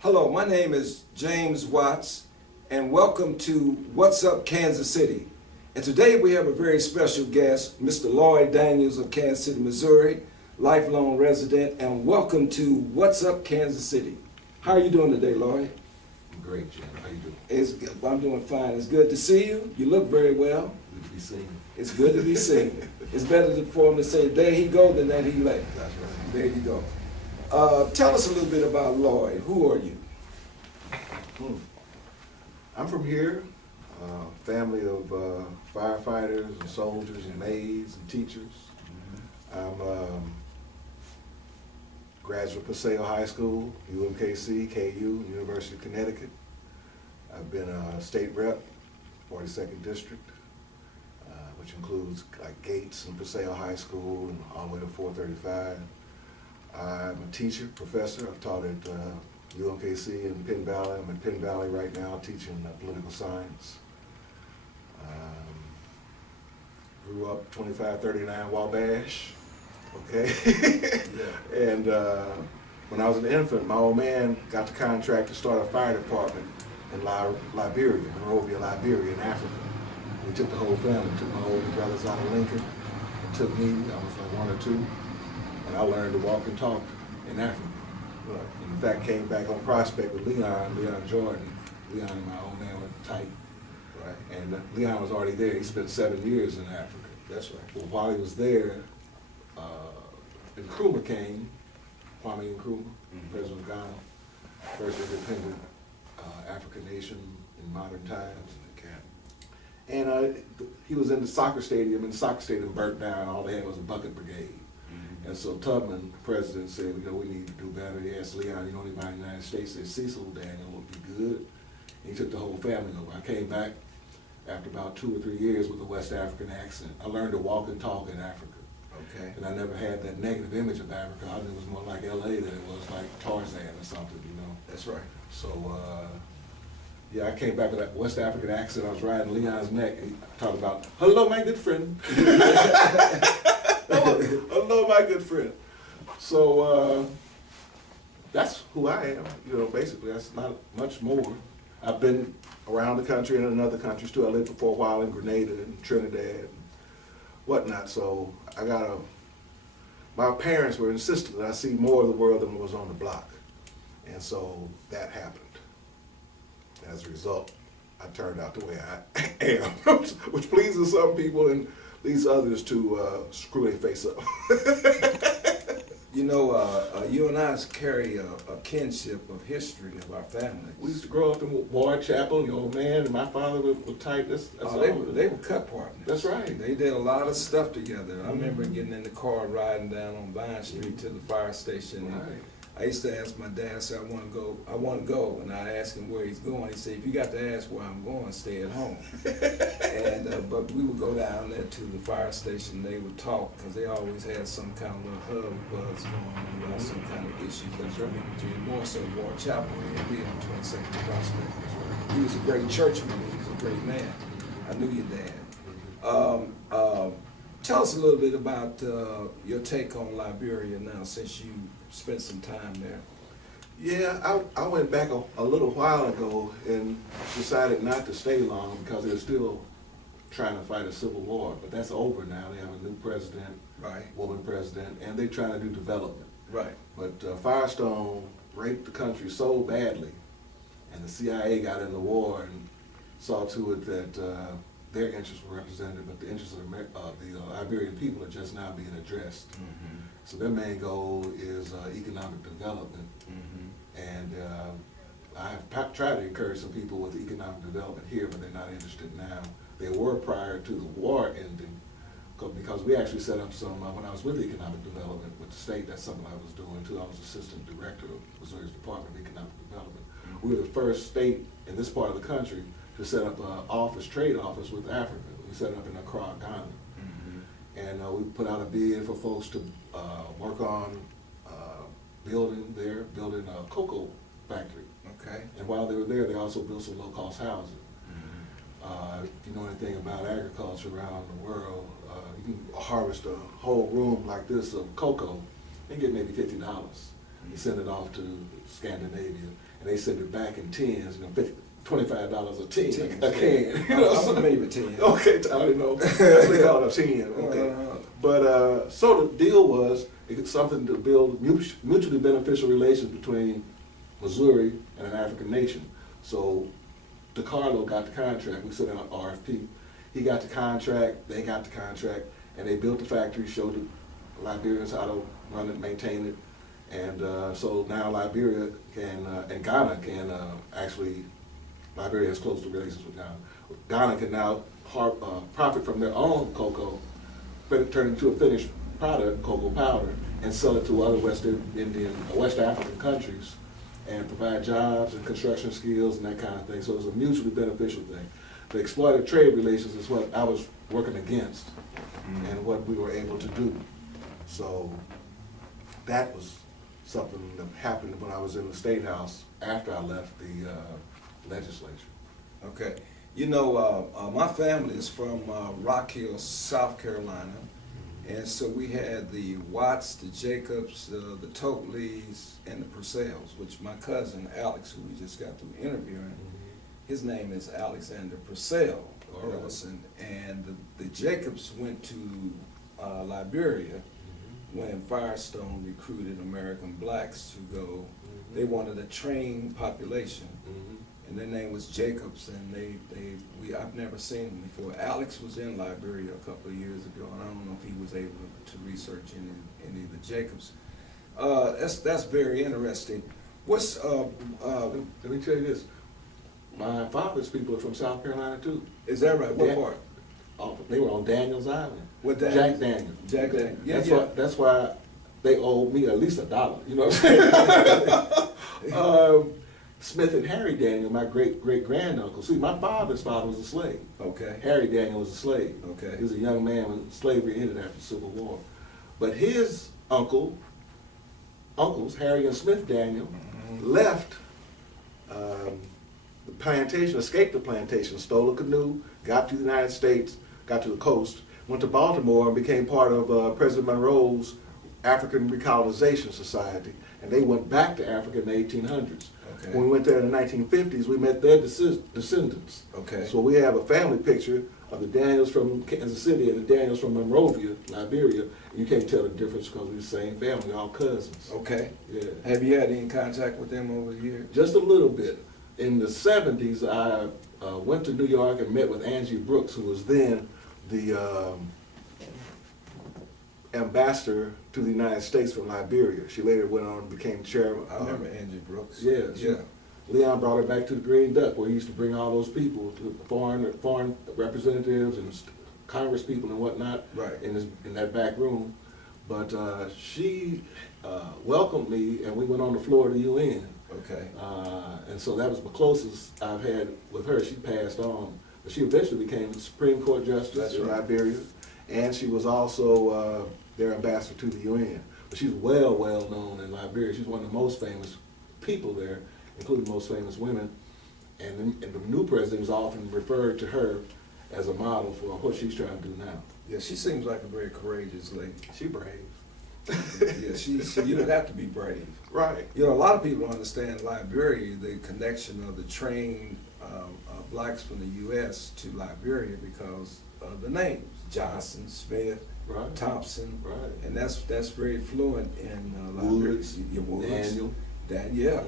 Hello, my name is James Watts, and welcome to What's Up Kansas City. And today we have a very special guest, Mr. Lloyd Daniels of Kansas City, Missouri, lifelong resident, and welcome to What's Up Kansas City. How are you doing today, Lloyd? I'm great, Jim. How you doing? I'm doing fine. It's good to see you. You look very well. Good to be seen. It's good to be seen. It's better for him to say, there he go, than that he lay. That's right. There you go. Tell us a little bit about Lloyd. Who are you? I'm from here, family of firefighters and soldiers and maids and teachers. I'm graduate of Paseo High School, UMKC, KU, University of Connecticut. I've been a state rep, 42nd District, which includes like Gates and Paseo High School and all the way to 435. I'm a teacher, professor. I've taught at UMKC in Penn Valley. I'm in Penn Valley right now teaching political science. Grew up 2539 Wabash, okay? Yeah. And when I was an infant, my old man got the contract to start a fire department in Liberia, Monrovia, Liberia in Africa. We took the whole family, took my older brothers out of Lincoln, and took me, I was like 1 or 2, and I learned to walk and talk in Africa. Right. In fact, came back on Prospect with Leon Jordan. Leon and my old man were tight. Right. And Leon was already there. He spent 7 years in Africa. That's right. Well, while he was there, Nkrumah came, Kwame Nkrumah, President of Ghana, first independent African nation in modern times. And he was in the soccer stadium, and the soccer stadium burnt down. All they had was a bucket brigade. And so Tubman, the president, said, we need to do better. He asked Leon, anybody in the United States? Said Cecil Daniel would be good. And he took the whole family over. I came back after about 2 or 3 years with a West African accent. I learned to walk and talk in Africa. Okay. And I never had that negative image of Africa. I knew it was more like LA than it was like Tarzan or something, That's right. So, yeah, I came back with that West African accent. I was riding Leon's neck, and he talked about, hello, my good friend. Hello, my good friend. So that's who I am. Basically, that's not much more. I've been around the country and in other countries too. I lived for a while in Grenada and Trinidad and whatnot. So my parents were insistent that I see more of the world than was on the block. And so that happened. As a result, I turned out the way I am, which pleases some people and leads others to screw their face up. You and I carry a kinship of history of our family. We used to grow up in Ward Chapel, the old man and my father were tight. They were cut partners. That's right. They did a lot of stuff together. I remember getting in the car riding down on Vine Street to the fire station. Right. I used to ask my dad, I said, I want to go. And I asked him where he's going. He said, if you got to ask where I'm going, stay at home. But we would go down there to the fire station. They would talk, because they always had some kind of little hub buzz going on about some kind of issue. More so Ward Chapel, and we on 22nd Prospect. He was a great churchman. He was a great man. I knew your dad. Tell us a little bit about your take on Liberia now, since you spent some time there. Yeah, I went back a little while ago and decided not to stay long because they're still trying to fight a civil war, but that's over now. They have a new president, right, woman president, and they're trying to do development. Right. But Firestone raped the country so badly, and the CIA got in the war and saw to it that their interests were represented, but the interests of the Liberian people are just now being addressed. Mm-hmm. So their main goal is economic development. Mm-hmm. And I have tried to encourage some people with economic development here, but they're not interested now. They were prior to the war ending, because we actually set up some, when I was with economic development with the state, that's something I was doing too. I was assistant director of Missouri's Department of Economic Development. Mm-hmm. We were the first state in this part of the country to set up an trade office with Africa. We set it up in Accra, Ghana. Mm-hmm. And we put out a bid for folks to work on building a cocoa factory. Okay. And while they were there, they also built some low-cost housing. Mm-hmm. If you know anything about agriculture around the world, you can harvest a whole room like this of cocoa and get maybe $50. You send it off to Scandinavia, and they send it back in tins, $25 a tin, a can. You know, I'm maybe 10. Okay, I don't know. They call it a 10. Okay, but so the deal was it's something to build mutually beneficial relations between Missouri and an African nation. So DeCarlo got the contract. We sent out an RFP. He got the contract. They got the contract, and they built the factory. Showed the Liberians how to run it, maintain it. And so now Liberia can, and Ghana can actually, Liberia has close relations with Ghana. Ghana can now profit from their own cocoa, turn it into a finished product, cocoa powder, and sell it to other West African countries, and provide jobs and construction skills and that kind of thing. So it's a mutually beneficial thing. The exploited trade relations is what I was working against and what we were able to do. So that was something that happened when I was in the State House after I left the legislature. Okay. You know, my family is from Rock Hill, South Carolina. And so we had the Watts, the Jacobs, the Totleys, and the Purcells, which my cousin Alex, who we just got through interviewing, his name is Alexander Purcell Ellison. And the Jacobs went to Liberia when Firestone recruited American blacks to go. They wanted a trained population. And their name was Jacobs, and I've never seen them before. Alex was in Liberia a couple of years ago, and I don't know if he was able to research any of the Jacobs. That's very interesting. What's let me tell you this. My father's people are from South Carolina too. Is that right? What part? They were on Daniels Island. What Daniels? Jack Daniels. Jack Daniels. Yeah, that's why they owed me at least $1. You know what I'm saying? Smith and Harry Daniel, my great-great-granduncle. See, my father's father was a slave. Okay. Harry Daniel was a slave. Okay. He was a young man when slavery ended after the Civil War. But his uncles, Harry and Smith Daniel, left the plantation, escaped the plantation, stole a canoe, got to the United States, got to the coast, went to Baltimore and became part of President Monroe's African Recolonization Society. And they went back to Africa in the 1800s. Okay. When we went there in the 1950s, we met their descendants. Okay. So we have a family picture of the Daniels from Kansas City and the Daniels from Monrovia, Liberia. You can't tell the difference because we're the same family, all cousins. Okay. Yeah. Have you had any contact with them over the years? Just a little bit. In the 70s, I went to New York and met with Angie Brooks, who was then the ambassador to the United States from Liberia. She later went on and became chairman. I remember Angie Brooks. Yeah. Yeah. Leon brought her back to the Green Duck, where he used to bring all those people, foreign representatives and Congress people and whatnot, right, in that back room. But she welcomed me, and we went on the floor of the UN. Okay. And so that was the closest I've had with her. She passed on, but she eventually became the Supreme Court Justice in Liberia, and she was also their ambassador to the UN. But she's well known in Liberia. She's one of the most famous people there, including the most famous women. And the new president has often referred to her as a model for what she's trying to do now. Yeah, she seems like a very courageous lady. She brave. Yeah, you don't have to be brave. Right. You know, a lot of people understand Liberia, the connection of the trained blacks from the U.S. to Liberia because of the names, Johnson, Smith, right, Thompson, right, and that's very fluent in Liberia. Woods, Daniel. Yeah,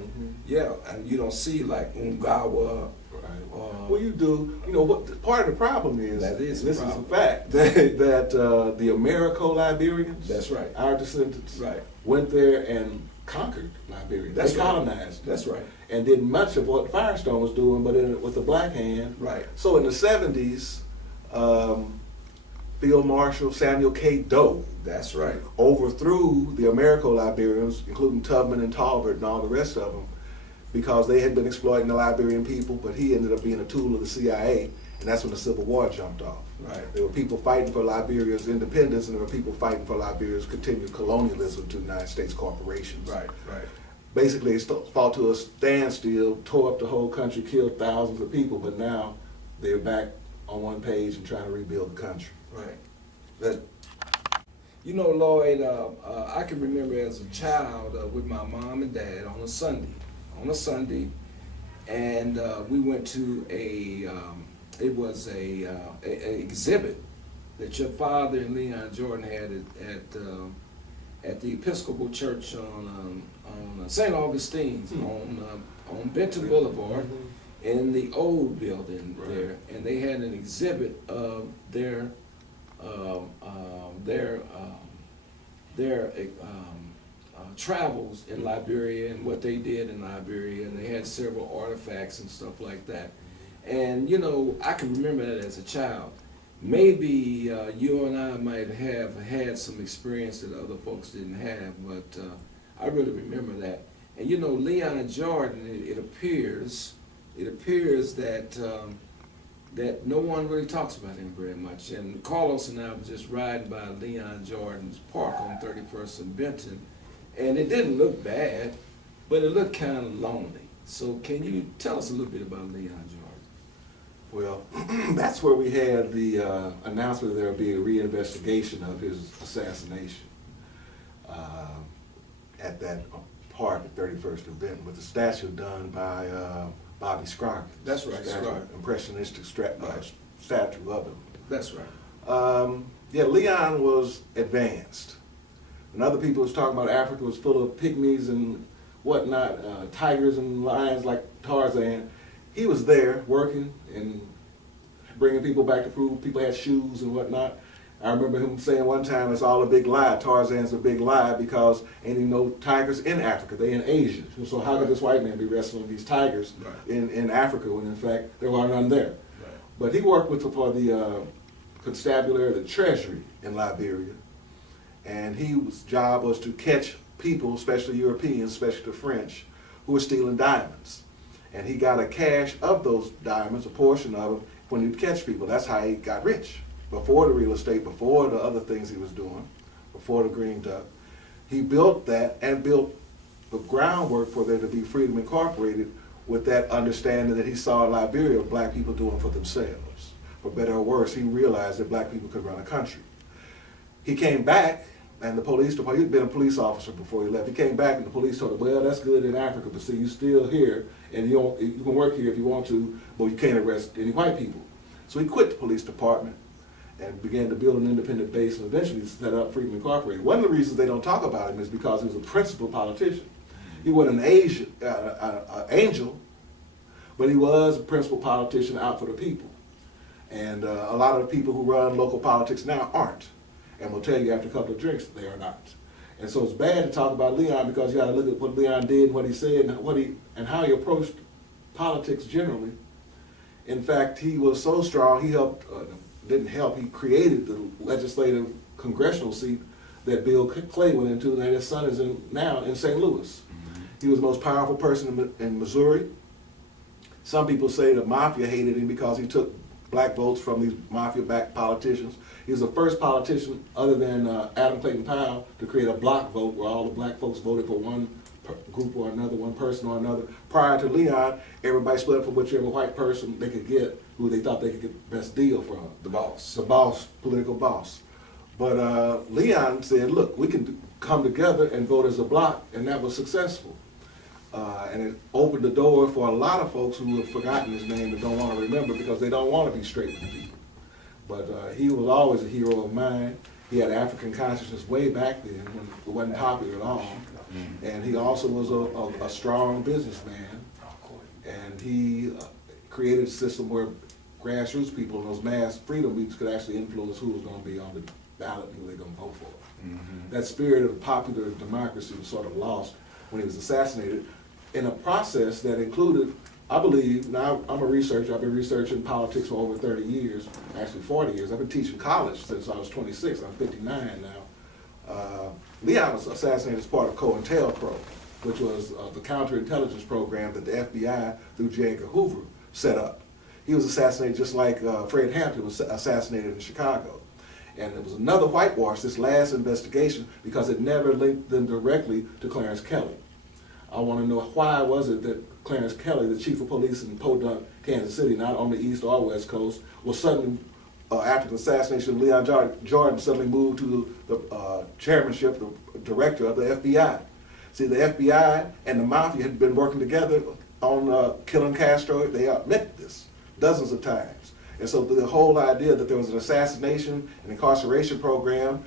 yeah, and you don't see like Ungawa. Right. Well, you do. You know what? Part of the problem is this is a fact that the Americo-Liberians, that's right, our descendants, right, went there and conquered Liberia. That's they colonized. That's right. And did much of what Firestone was doing, but with the black hand. Right. So in the 70s, Field Marshal Samuel K. Doe, that's right, overthrew the Americo-Liberians, including Tubman and Talbot and all the rest of them, because they had been exploiting the Liberian people, but he ended up being a tool of the CIA, and that's when the Civil War jumped off. Right. There were people fighting for Liberia's independence, and there were people fighting for Liberia's continued colonialism to United States corporations. Right, right. Basically, it fought to a standstill, tore up the whole country, killed thousands of people, but now they're back on one page and trying to rebuild the country. Right. But you know, Lloyd, I can remember as a child with my mom and dad on a Sunday, and we went to it was a exhibit that your father and Leon Jordan had at the Episcopal Church on St. Augustine's on Benton Boulevard in the old building there, and they had an exhibit of their travels in Liberia and what they did in Liberia, and they had several artifacts and stuff like that. And you know, I can remember that as a child. Maybe you and I might have had some experience that other folks didn't have, but I really remember that. And you know, Leon Jordan, it appears that that no one really talks about him very much. And Carlos and I were just riding by Leon Jordan's park on 31st and Benton, and it didn't look bad, but it looked kind of lonely. So can you tell us a little bit about Leon Jordan? Well, that's where we had the announcement that there would be a reinvestigation of his assassination at that park at 31st and Benton with a statue done by Bobby Scroggins. That's right, Scroggins. Impressionistic statue of him. That's right. Yeah, Leon was advanced. When other people was talking about Africa was full of pygmies and whatnot, tigers and lions like Tarzan, he was there working and bringing people back to prove people had shoes and whatnot. I remember him saying one time, it's all a big lie. Tarzan's a big lie because ain't even no tigers in Africa. They in Asia. So how could this white man be wrestling these tigers in Africa when in fact there were none there? Right. But he worked for the constabulary of the treasury in Liberia. And his job was to catch people, especially Europeans, especially the French, who were stealing diamonds. And he got a cache of those diamonds, a portion of them, when he'd catch people. That's how he got rich. Before the real estate, before the other things he was doing, before the Green Duck, he built that and built the groundwork for there to be Freedom Incorporated with that understanding that he saw in Liberia of black people doing for themselves. For better or worse, he realized that black people could run a country. He came back, and the police department, he'd been a police officer before he left. He came back and the police told him, well, that's good in Africa, but see, you're still here, and you can work here if you want to, but you can't arrest any white people. So he quit the police department and began to build an independent base and eventually set up Freedom Incorporated. One of the reasons they don't talk about him is because he was a principal politician. He wasn't an angel, but he was a principal politician out for the people. And a lot of the people who run local politics now aren't. And will tell you after a couple of drinks, they are not. And so it's bad to talk about Leon because you got to look at what Leon did, what he said, and how he approached politics generally. In fact, he was so strong, he helped, he created the legislative congressional seat that Bill Clay went into, and his son is now in St. Louis. He was the most powerful person in Missouri. Some people say the mafia hated him because he took black votes from these mafia-backed politicians. He was the first politician, other than Adam Clayton Powell, to create a block vote where all the black folks voted for one group or another, one person or another. Prior to Leon, everybody split up for whichever white person they could get, who they thought they could get the best deal from. The boss. The boss, political boss. But Leon said, look, we can come together and vote as a block, and that was successful. And it opened the door for a lot of folks who have forgotten his name and don't want to remember because they don't want to be straight with the people. But he was always a hero of mine. He had African consciousness way back then when it wasn't popular at all. And he also was a strong businessman. And he created a system where grassroots people in those mass freedom weeks could actually influence who was going to be on the ballot and who they're going to vote for. That spirit of popular democracy was sort of lost when he was assassinated in a process that included, I believe, now I'm a researcher, I've been researching politics for over 30 years, actually 40 years. I've been teaching college since I was 26, I'm 59 now. Leon was assassinated as part of COINTELPRO, which was the counterintelligence program that the FBI, through J. Edgar Hoover, set up. He was assassinated just like Fred Hampton was assassinated in Chicago. And there was another whitewash, this last investigation, because it never linked them directly to Clarence Kelly. I want to know why was it that Clarence Kelly, the chief of police in Podunk, Kansas City, not on the east or west coast, was suddenly after the assassination of Leon Jordan, suddenly moved to the chairmanship, the director of the FBI. See, the FBI and the mafia had been working together on killing Castro. They admit this dozens of times. And so the whole idea that there was an assassination and incarceration program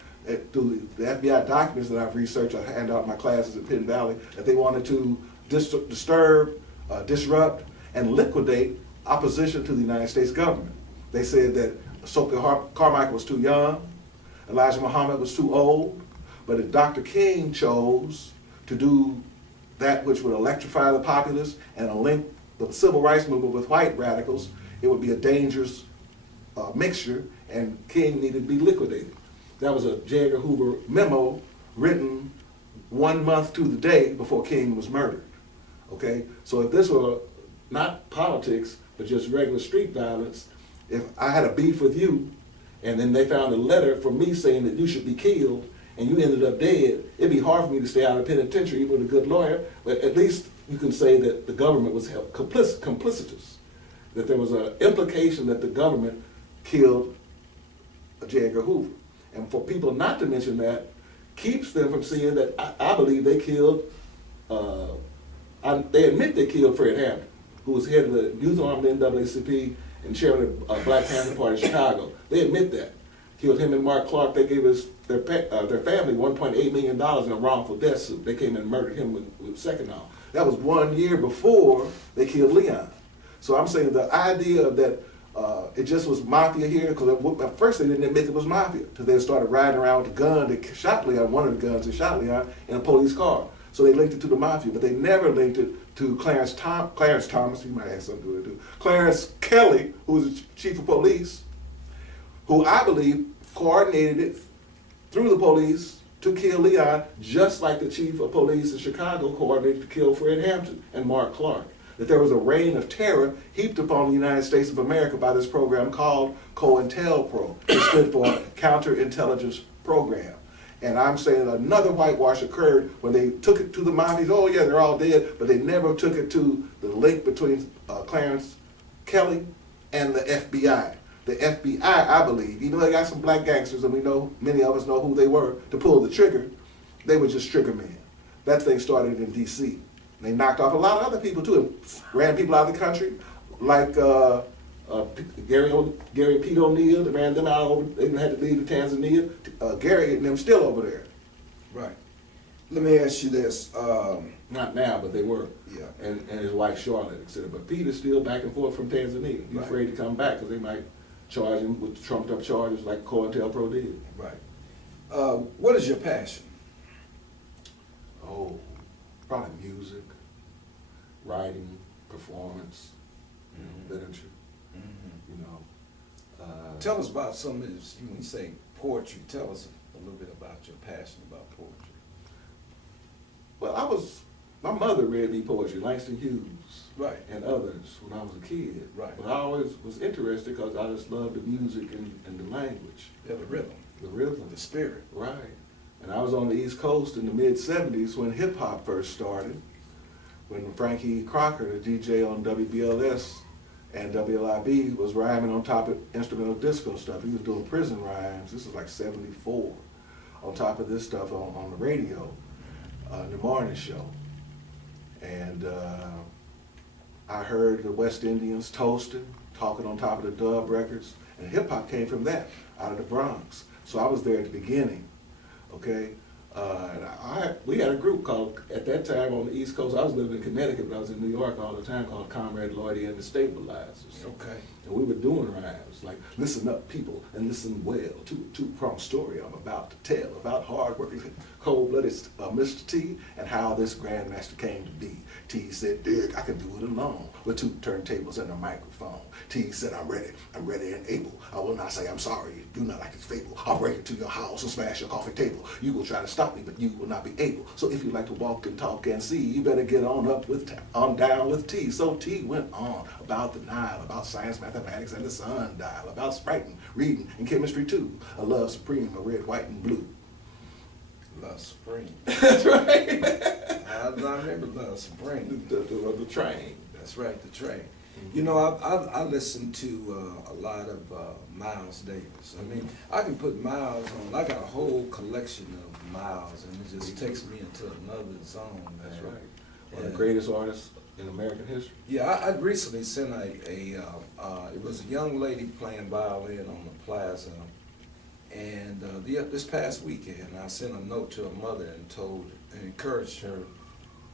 through the FBI documents that I've researched, I hand out in my classes at Penn Valley, that they wanted to disturb, disrupt, and liquidate opposition to the United States government. They said that Soka Carmichael was too young, Elijah Muhammad was too old, but if Dr. King chose to do that which would electrify the populace and link the civil rights movement with white radicals, it would be a dangerous mixture, and King needed to be liquidated. That was a J. Edgar Hoover memo written 1 month to the day before King was murdered. Okay, so if this were not politics, but just regular street violence, if I had a beef with you, and then they found a letter from me saying that you should be killed, and you ended up dead, it'd be hard for me to stay out of the penitentiary, even with a good lawyer, but at least you can say that the government was complicitous, that there was an implication that the government killed J. Edgar Hoover. And for people not to mention that, keeps them from seeing that I believe they killed, they admit they killed Fred Hampton, who was head of the youth arm of the NAACP and chairman of Black Panther Party in Chicago. They admit that. Killed him and Mark Clark. They gave their family $1.8 million in a wrongful death suit. They came and murdered him with Saginaw. That was 1 year before they killed Leon. So I'm saying the idea that it just was mafia here, because at first they didn't admit it was mafia, until they started riding around with the gun that shot Leon, one of the guns that shot Leon, in a police car. So they linked it to the mafia, but they never linked it to Clarence Thomas, he might have something to do with it too, Clarence Kelly, who was the chief of police, who I believe coordinated it through the police to kill Leon, just like the chief of police in Chicago coordinated to kill Fred Hampton and Mark Clark. That there was a reign of terror heaped upon the United States of America by this program called COINTELPRO. It stood for Counterintelligence Program. And I'm saying another whitewash occurred when they took it to the mafias. Oh yeah, they're all dead, but they never took it to the link between Clarence Kelly and the FBI. The FBI, I believe, even though they got some black gangsters, and we know, many of us know who they were, to pull the trigger, they were just trigger men. That thing started in DC. They knocked off a lot of other people too, and ran people out of the country, like Gary Pete O'Neill, they ran them out over, they had to leave to Tanzania. Gary and them still over there. Right. Let me ask you this. Not now, but they were. Yeah. And his wife Charlotte, etc. But Pete is still back and forth from Tanzania. He's afraid to come back because they might charge him with trumped up charges like COINTELPRO did. Right. What is your passion? Oh, probably music, writing, performance, literature. You know. Tell us about some of this. When you say poetry, tell us a little bit about your passion about poetry. Well, my mother read me poetry, Langston Hughes, right, and others when I was a kid. Right. But I always was interested because I just loved the music and the language. Yeah, the rhythm. The rhythm. The spirit. Right. And I was on the East Coast in the mid-'70s when hip-hop first started, when Frankie Crocker, the DJ on WBLS and WLIB, was rhyming on top of instrumental disco stuff. He was doing prison rhymes. This was like '74, on top of this stuff on the radio, the morning show. And I heard the West Indians toasting, talking on top of the dub records, and hip-hop came from that, out of the Bronx. So I was there at the beginning. Okay, and we had a group called, at that time on the East Coast, I was living in Connecticut, but I was in New York all the time, called Comrade Lloyd C and the Stabilizers. Okay. And we were doing rhymes, like, listen up people, and listen well, two-pronged story I'm about to tell about hard-working, cold-blooded Mr. T, and how this Grandmaster came to be. T said, Dick, I can do it alone, with 2 turntables and a microphone. T said, I'm ready and able. I will not say I'm sorry, do not like this fable. I'll break into your house and smash your coffee table. You will try to stop me, but you will not be able. So if you like to walk and talk and see, you better get on up with, on down with T. So T went on about the Nile, about science, mathematics, and the sundial, about writing, reading, and chemistry too. A love supreme, a red, white, and blue. Love Supreme. That's right. I remember Love Supreme. The train. That's right, the train. You know, I listen to a lot of Miles Davis. I mean, I can put Miles on. I got a whole collection of Miles, and it just takes me into another zone. Man. That's right. One of the greatest artists in American history. Yeah, I recently sent it was a young lady playing violin on the plaza, and this past weekend I sent a note to her mother and encouraged her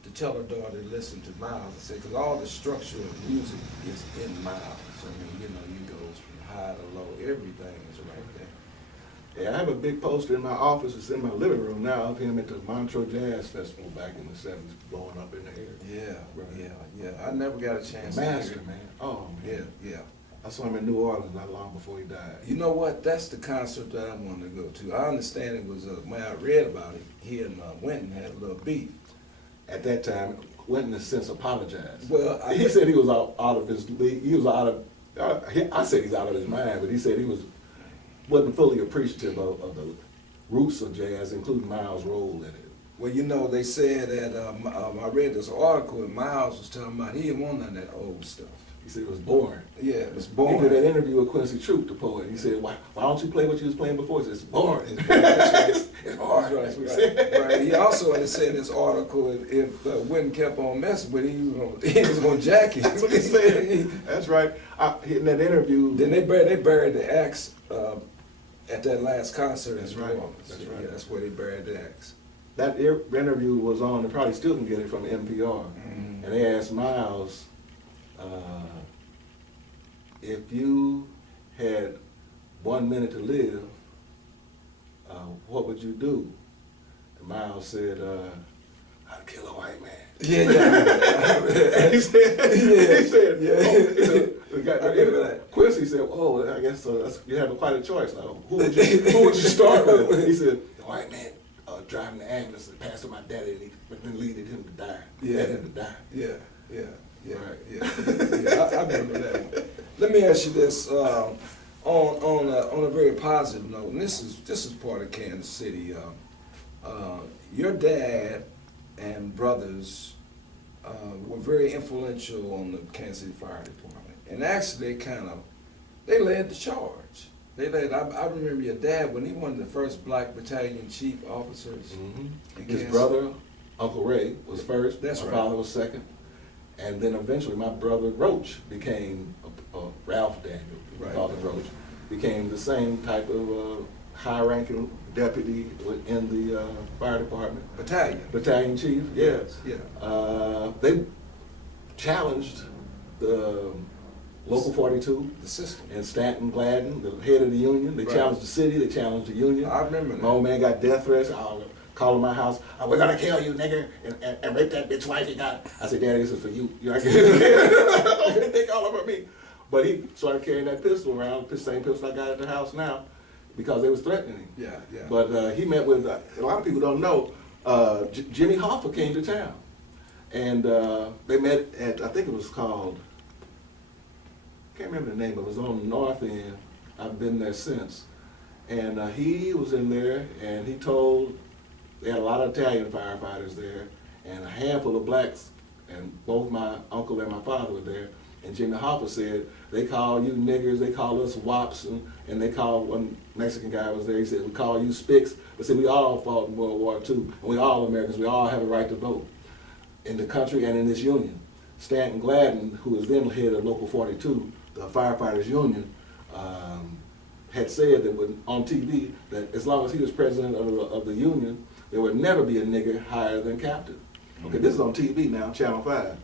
to tell her daughter to listen to Miles. I said, because all the structure of music is in Miles. I mean, you know, you goes from high to low, everything is right there. Yeah, I have a big poster in my office. It's in my living room now of him at the Montreux Jazz Festival back in the 70s, blowing up in the air. Yeah, Right. yeah. I never got a chance Master, to hear man. Oh, man. Yeah. I saw him in New Orleans not long before he died. You know what? That's the concert that I wanted to go to. I understand it was, when I read about it, he and Winton had a little beef. At that time, Winton has since apologized. Well, he said he was out of his league. He was out of, I said he's out of his mind, but he said he wasn't fully appreciative of the roots of jazz, including Miles' role in it. Well, you know, they said that, I read this article and Miles was talking about he didn't want none of that old stuff. He said it was boring. Yeah, it was He boring. did that interview with Quincy Troop, the poet. He said, why don't you play what you was playing before? He said, it's boring. It's hard. That's what he said. Right. He also had said in this article if Winton kept on messing with him, he was going to jack him. That's what he said. That's right. In that interview. Then they buried the axe at that last concert in New Orleans. That's right. Yeah, that's where they buried the axe. That interview was on, and probably still can get it from NPR. Mm-hmm. And they asked Miles, if you had 1 minute to live, what would you do? And Miles said, I'd kill a white man. Yeah. he said, Yeah. Quincy said, oh, I guess you have quite a choice. Like, who would you start with? He said, the white man driving the ambulance and passed to my daddy, but then leading him to die. Yeah. Led him to die. Yeah. Right. Yeah. I remember that one. Let me ask you this, on a very positive note, and this is part of Kansas City. Your dad and brothers were very influential on the Kansas City Fire Department, and actually they led the charge. I remember your dad when he was one of the first black battalion chief officers. Mm-hmm. His brother, Uncle Ray, was first. That's my right. father was second. And then eventually my brother Roach became, Ralph Daniel, Right. called him Roach, became the same type of high-ranking deputy in the fire department. Battalion chief, yes. Yeah. They challenged the Local 42, The system. and Stanton Gladden, the head of the union. They Right. challenged the city, they challenged the union. I remember that. My old man got death threats. I'll call in my house, we're gonna kill you, nigger, and rape that bitch wife you got. I said, Daddy, this is for you. Don't think all over me. But he started carrying that pistol around, the same pistol I got at the house now, because they was threatening him. Yeah. But he met with, a lot of people don't know, Jimmy Hoffa came to town. And they met at, I think it was called, I can't remember the name, but it was on the north end. I've been there since. And he was in there, and he told, they had a lot of Italian firefighters there, and a handful of blacks, and both my uncle and my father were there. And Jimmy Hoffa said, they call you niggers, they call us wops, and they call, one Mexican guy was there, he said, we call you spicks, but said we all fought in World War II, and we all Americans, we all have a right to vote in the country and in this union. Stanton Gladden, who was then head of Local 42, the firefighters union, had said that on TV that as long as he was president of the union, there would never be a nigger higher than captain. Okay, this is on TV now, Channel 5.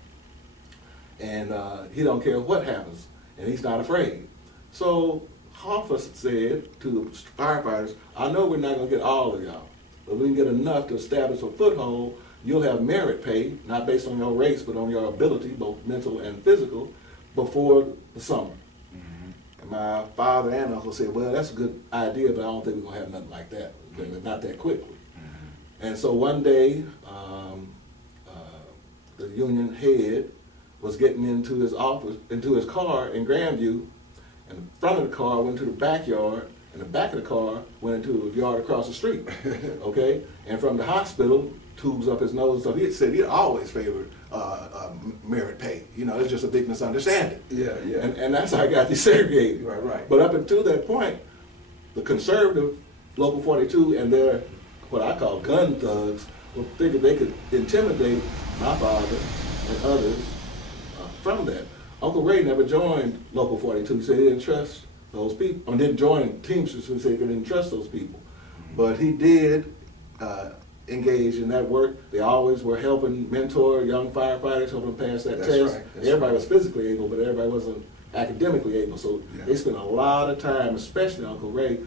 And he don't care what happens, and he's not afraid. So Hoffa said to the firefighters, I know we're not gonna get all of y'all, but we can get enough to establish a foothold. You'll have merit pay, not based on your race, but on your ability, both mental and physical, before the summer. And my father and uncle said, well, that's a good idea, but I don't think we're gonna have nothing like that, not that quickly. And so one day, the union head was getting into his office, into his car in Grandview, and the front of the car went to the backyard, and the back of the car went into a yard across the street, okay? And from the hospital tubes up his nose and stuff. He said he always favored merit pay. You know, it's just a big misunderstanding. Yeah, yeah. And that's how I got desegregated. Right, right. But up until that point, the conservative Local 42 and their, what I call gun thugs, figured they could intimidate my father and others from that. Uncle Ray never joined Local 42. He said he didn't trust those people. Didn't join Teamsters, so he said he didn't trust those people. But he did engage in that work. They always were helping mentor young firefighters, helping them pass that test. Right. Everybody was physically able, but everybody wasn't academically able. So they spent a lot of time, especially Uncle Ray,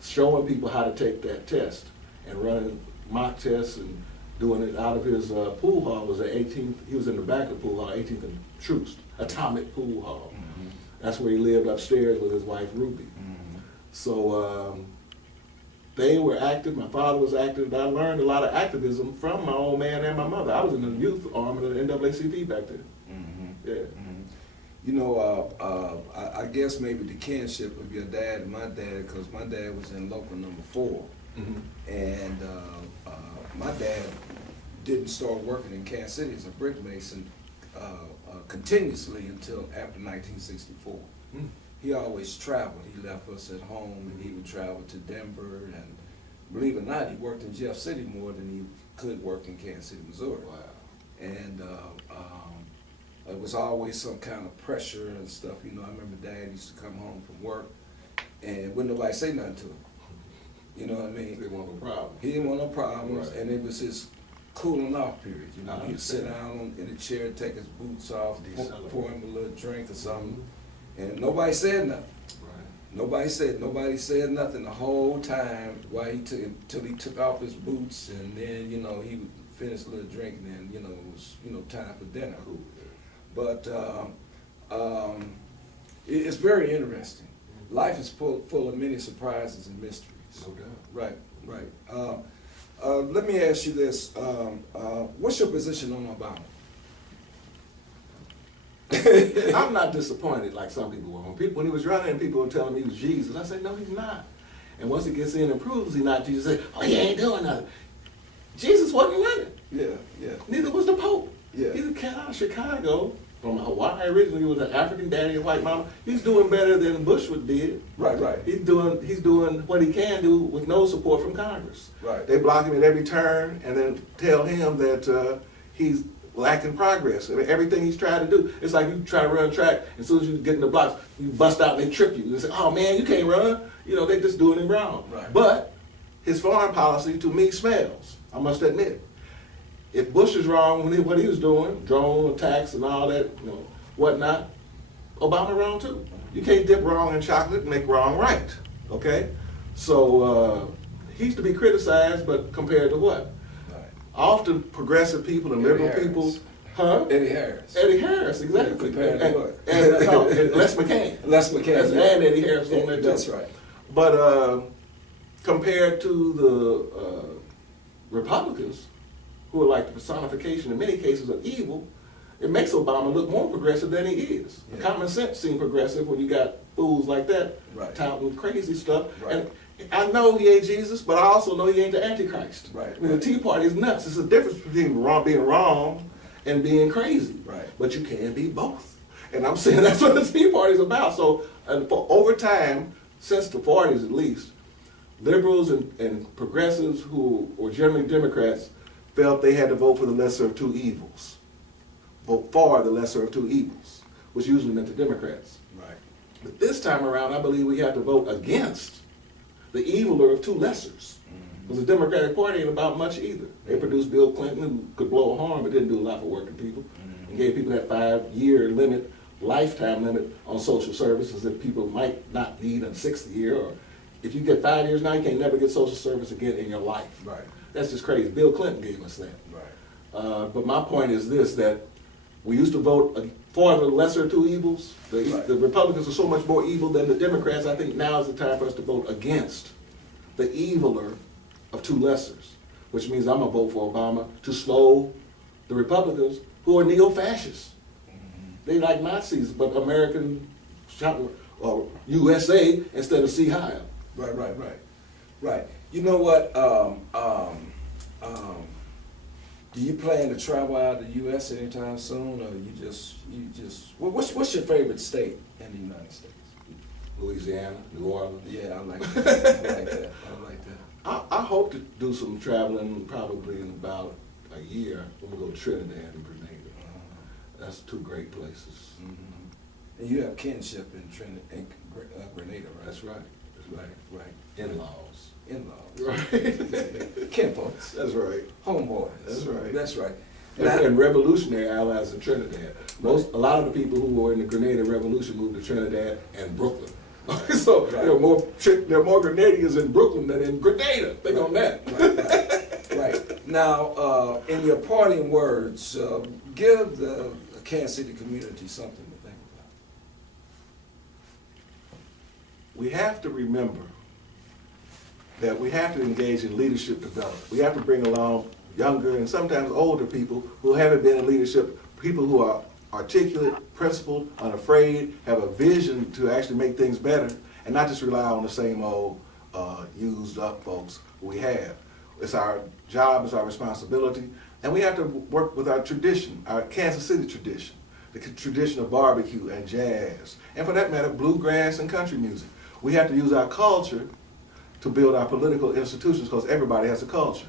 showing people how to take that test and running mock tests and doing it out of his pool hall. Was at 18th. He was in the back of the pool hall, 18th and Troost, Atomic Pool Hall. Mm-hmm. That's where he lived upstairs with his wife Ruby. Mm-hmm. So they were active. My father was active. I learned a lot of activism from my old man and my mother. I was in the youth arm of the NAACP back then. Mm-hmm. Yeah. Mm-hmm. You know, I guess maybe the kinship of your dad and my dad, because my dad was in local number 4. Mm-hmm. And my dad didn't start working in Kansas City as a brick mason continuously until after 1964. Mm. He always traveled. He left us at home and he would travel to Denver, and believe it or not, he worked in Jeff City more than he could work in Kansas City, Missouri. Wow. And it was always some kind of pressure and stuff. You know, I remember Dad used to come home from work and wouldn't nobody say nothing to him. You know what I mean? He didn't want no problems. He didn't want no problems, right. And it was his cooling off period. You know, he'd sit down in a chair, take his boots off, pour him a little drink or something, and nobody said nothing. Right. Nobody said nothing the whole time while till he took off his boots, and then he would finish a little drink, and then it was time for dinner. Cool. But it's very interesting. Life is full of many surprises and mysteries. No doubt. Right. Let me ask you this. What's your position on Obama? I'm not disappointed like some people were. When he was running and people were telling me he was Jesus, I said, no, he's not. And once he gets in and proves he's not Jesus, I say, oh, he ain't doing nothing. Jesus wasn't running. Yeah. Neither was the Pope. Yeah. He's a cat out of Chicago. From Hawaii originally, he was an African daddy and white mama. He's doing better than Bushwood did. Right. He's doing what he can do with no support from Congress. Right. They block him at every turn and then tell him that he's lacking progress. I mean, everything he's trying to do, it's like you try to run track, as soon as you get in the blocks, you bust out and they trip you. They say, oh man, you can't run. They just doing him wrong. Right. But his foreign policy to me smells, I must admit. If Bush is wrong what he was doing, drone attacks and all that, whatnot, Obama wrong too. You can't dip wrong in chocolate and make wrong right, okay? So he's to be criticized, but compared to what? Right. Often progressive people and liberal people, Eddie Harris. Eddie Harris, exactly. Compared to what? And Les McCain. Les McCain. And Eddie Harris on there too. That's right. But compared to the Republicans, who are like the personification in many cases of evil, it makes Obama look more progressive than he is. Yeah. Common sense seems progressive when you got fools like that touting crazy stuff. Right. And I know he ain't Jesus, but I also know he ain't the Antichrist. Right. I mean, the Tea Party is nuts. There's a difference between being wrong and being crazy. Right. But you can be both. And I'm saying that's what the Tea Party is about. So over time, since the 40s at least, liberals and progressives who were generally Democrats felt they had to vote for the lesser of two evils. Vote for the lesser of two evils, which usually meant the Democrats. Right. But this time around, I believe we have to vote against the eviler of two lessers. Because the Democratic Party ain't about much either. They produced Bill Clinton, who could blow a horn, but didn't do a lot for working people, and gave people that 5-year limit, lifetime limit on social services that people might not need in 6th year. Or if you get 5 years now, you can't never get social service again in your life. Right. That's just crazy. Bill Clinton gave us that. Right. But my point is this, that we used to vote for the lesser of two evils. The Republicans are so much more evil than the Democrats. I think now is the time for us to vote against the eviler of two lessers, which means I'm going to vote for Obama to slow the Republicans who are neo-fascists. They like Nazis, but American, USA instead of see higher. Right. You know what? Do you plan to travel out of the U.S. anytime soon, or you just? What's your favorite state in the United States? Louisiana, New Orleans. Yeah, I like that. I like that. I like that. I hope to do some traveling probably in about a year when we go to Trinidad and Grenada. That's two great places. Mm-hmm. And you have kinship in Trinidad and Grenada, right? That's right. That's right. Right. In-laws. In-laws. Right. Kinfolks. That's right. Homeboys. That's right. That's right. And revolutionary allies in Trinidad. A lot of the people who were in the Grenada Revolution moved to Trinidad and Brooklyn. So right. there are more Grenadians in Brooklyn than in Grenada. Think on that. Right. Right. Now, in your parting words, give the Kansas City community something to think about. We have to remember that we have to engage in leadership development. We have to bring along younger and sometimes older people who haven't been in leadership, people who are articulate, principled, unafraid, have a vision to actually make things better, and not just rely on the same old used up folks we have. It's our job, it's our responsibility, and we have to work with our tradition, our Kansas City tradition, the tradition of barbecue and jazz, and for that matter, bluegrass and country music. We have to use our culture to build our political institutions, because everybody has a culture.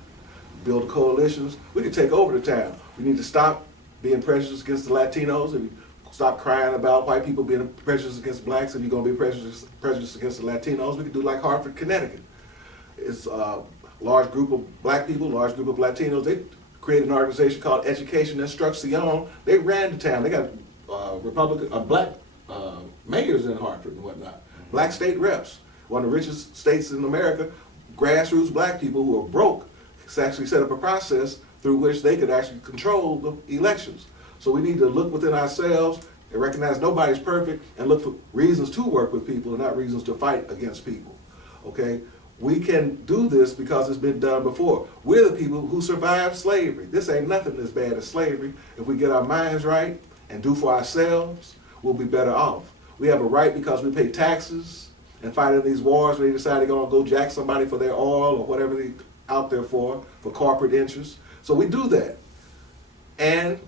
Build coalitions. We can take over the town. We need to stop being prejudiced against the Latinos, and stop crying about white people being prejudiced against blacks. If you're going to be prejudiced against the Latinos, we can do like Hartford, Connecticut. It's a large group of black people, large group of Latinos. They created an organization called Education Ancestral. They ran the town. They got black mayors in Hartford and whatnot. Black state reps. One of the richest states in America. Grassroots black people who are broke actually set up a process through which they could actually control the elections. So we need to look within ourselves and recognize nobody's perfect, and look for reasons to work with people and not reasons to fight against people. Okay? We can do this because it's been done before. We're the people who survived slavery. This ain't nothing as bad as slavery. If we get our minds right and do for ourselves, we'll be better off. We have a right because we pay taxes and fight in these wars when they decide they're gonna go jack somebody for their oil or whatever they're out there for corporate interests. So we do that. And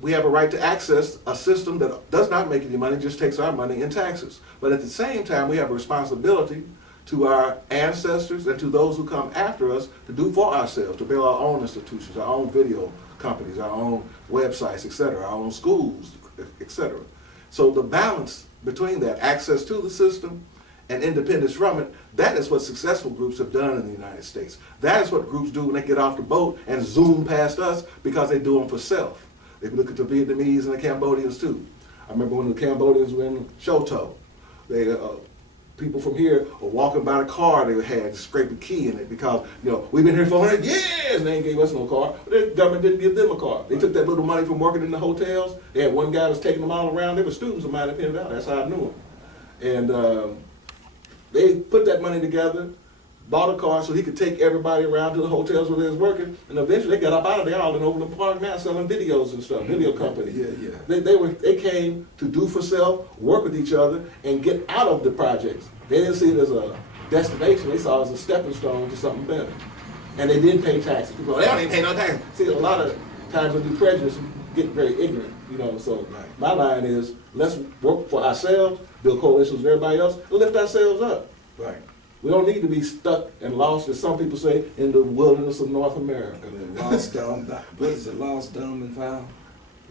we have a right to access a system that does not make any money, just takes our money in taxes. But at the same time, we have a responsibility to our ancestors and to those who come after us to do for ourselves, to build our own institutions, our own video companies, our own websites, etc., our own schools, etc. So the balance between that, access to the system and independence from it, that is what successful groups have done in the United States. That is what groups do when they get off the boat and zoom past us, because they do them for self. They look at the Vietnamese and the Cambodians too. I remember when the Cambodians were in Shoto, people from here were walking by the car they had, scrape a key in it, because we've been here for 100 years and they ain't gave us no car. But the government didn't give them a car. They took that little money from working in the hotels. They had one guy that was taking them all around. They were students of mine that paid it out. That's how I knew them. And they put that money together, bought a car so he could take everybody around to the hotels where they was working, and eventually they got up out of there all in Overland Park now selling videos and stuff, video company. Yeah. They came to do for self, work with each other, and get out of the projects. They didn't see it as a destination, they saw it as a stepping stone to something better. And they did pay taxes. People go, they don't even pay no taxes. See, a lot of times when you prejudice, you get very ignorant, so my line is, let's work for ourselves, build coalitions with everybody else, and lift ourselves up. Right. We don't need to be stuck and lost, as some people say, in the wilderness of North America. Lost, dumb, what is it, lost, dumb, and found?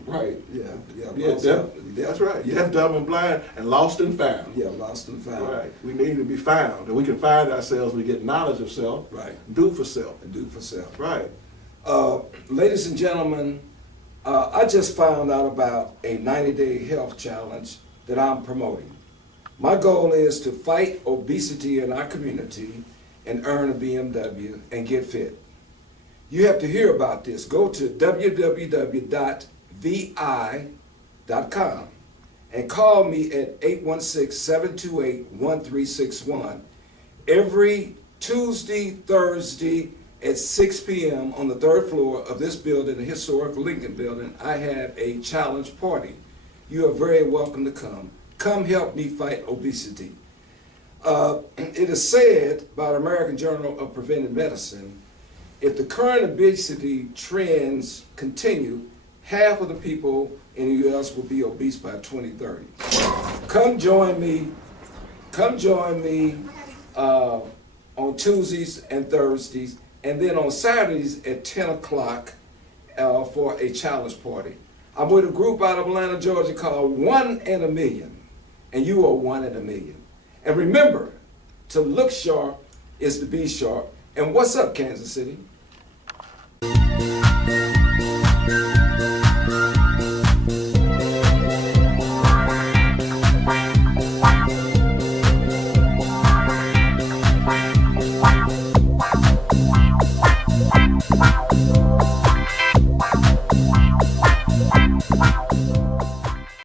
Right. Yeah, that's right. Deaf, dumb, and blind, and lost and found. Yeah, lost and found. Right. We need to be found, and we can find ourselves. We get knowledge of self. Right. Do for self. And do for self. Right. Ladies and gentlemen, I just found out about a 90-day health challenge that I'm promoting. My goal is to fight obesity in our community and earn a BMW and get fit. You have to hear about this. Go to www.vi.com and call me at 816-728-1361 every Tuesday, Thursday at 6 p.m. on the third floor of this building, the historic Lincoln Building. I have a challenge party. You are very welcome to come. Come help me fight obesity. It is said by the American Journal of Preventive Medicine if the current obesity trends continue, half of the people in the U.S. will be obese by 2030. Come join me on Tuesdays and Thursdays, and then on Saturdays at 10 o'clock for a challenge party. I'm with a group out of Atlanta, Georgia called 1 in a Million, and you are 1 in a million. And remember, to look sharp is to be sharp. And what's up, Kansas City?